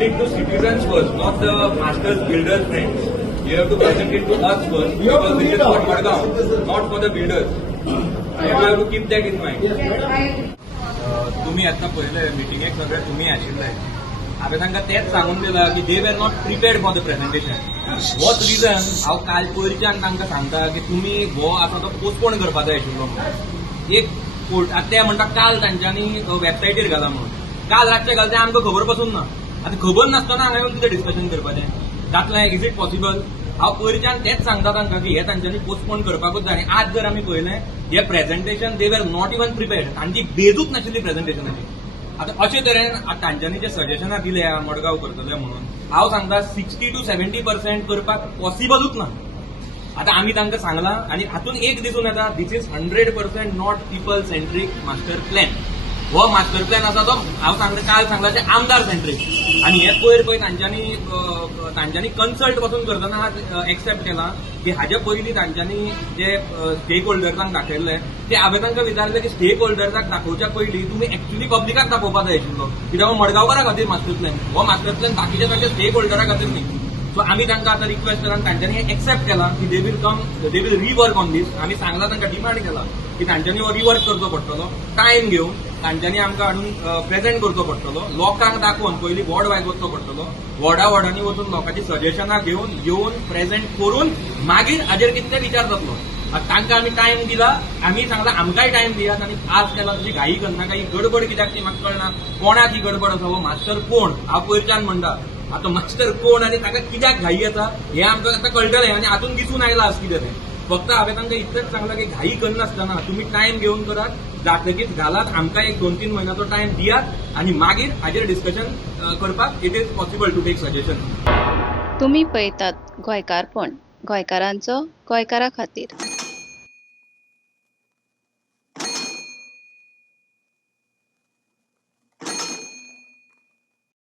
present it to citizens first, not the masters, builders, friends. You have to present it to us first, because this is for Madgaon, not for the builders. You have to keep that in mind. तुम्ही आता पहिले मिटिंगेक सगळे तुम्ही आशिल्ले. हांवें तांकां तेच सांगून दिला की they were not prepared for the presentation. What reason हांव काल पयरच्यान तांकां सांगता की तुमी हो आसा तो पोस्टपोन करपा जाय आशिल्लो म्हणून. एक ते म्हणटा काल तांच्यांनी वेबसायटीर घाला म्हणून. काल रातचे घालता आमकां खबर पसून ना. आतां खबर नासतना हांगा येवन कितें डिस्कशन करपाचें जातलें? Is it possible? हांव पयरच्यान तेच सांगता तांकां की हे तांच्यांनी पोस्टपोन करपाकूच जाय. आनी आज जर आमी पळयलें हे presentation they were not even prepared. तांची बेजूच नाशिल्ली प्रेझेंटेशनाची. आता अशे तरेन तांच्यांनी जे सजेशनां दिल्या मडगांव करतले म्हणून हांव सांगता 60 to 70% करपाक पॉसिबलूच ना. आता आमी तांकां सांगलां आनी हातून एक दिसून येता this is 100% not people centric master plan. हो मास्टर प्लॅन आसा तो हांव सांगता काल सांगला ते आमदार सेंट्रीक. आनी हे पयर तांच्यांनी कन्सल्ट पासून करतना एक्सेप्ट केला की हाजे पयलीं तांच्यांनी जे स्टेक होल्डर्सांक दाखयल्ले ते हांवें तांकां विचारलें की स्टेक होल्डर्सांक दाखोवच्या पयलीं तुमी एक्चुअली पब्लिकाक दाखोवपाक जाय आशिल्लो, कित्याक हो मडगांवकारां खातीर मास्टर प्लॅन. हो मास्टर प्लॅन बाकीच्या तांच्या स्टेक होल्डरां खातीर न्ही. सो आमी तांकां आतां रिक्वेस्ट केला तांच्यांनी हे एक्सेप्ट केला की दे वील रिवर्क ऑन दीस. आमी सांगला तांकां डिमांड केला की तांच्यांनी हो रिवर्क करचो पडटलो. टायम घेवन तांच्यांनी आमकां हाडून प्रेझेंट करचो पडटलो. लोकांक दाखोवन पयलीं वॉर्ड वायज वचचो पडटलो. वॉर्डांनी वचून लोकांची सजेशनां घेवन प्रेझेंट करून मागीर हाजेर कितें विचार जातलो. तांकां आमी टायम दिला. आमी सांगला आमकांय टायम दियात. आनी आज केला तुजी घाई करनाका. ही गडबड कित्याक ती म्हाका कळना. कोणाक ही गडबड आसा? हो मास्टर कोण? हांव पयरच्यान म्हणटा आतां मास्टर कोण आनी ताका कित्याक घाई येता हें आमकां आतां कळटलें. आनी हातून दिसून आयलां आज कितें तें. फक्त हांवें तांकां इतलेंच सांगलां की घाई करनासतना तुमी टायम घेवन करात. जातकीच घालात. आमकां एक 2-3 म्हयन्याचो टायम दियात आनी मागीर हाजेर डिस्कशन करपाक it is possible to take suggestion. तुम्ही पळयतात गोंयकारपण, गोंयकारांचो गोंयकारा खातीर.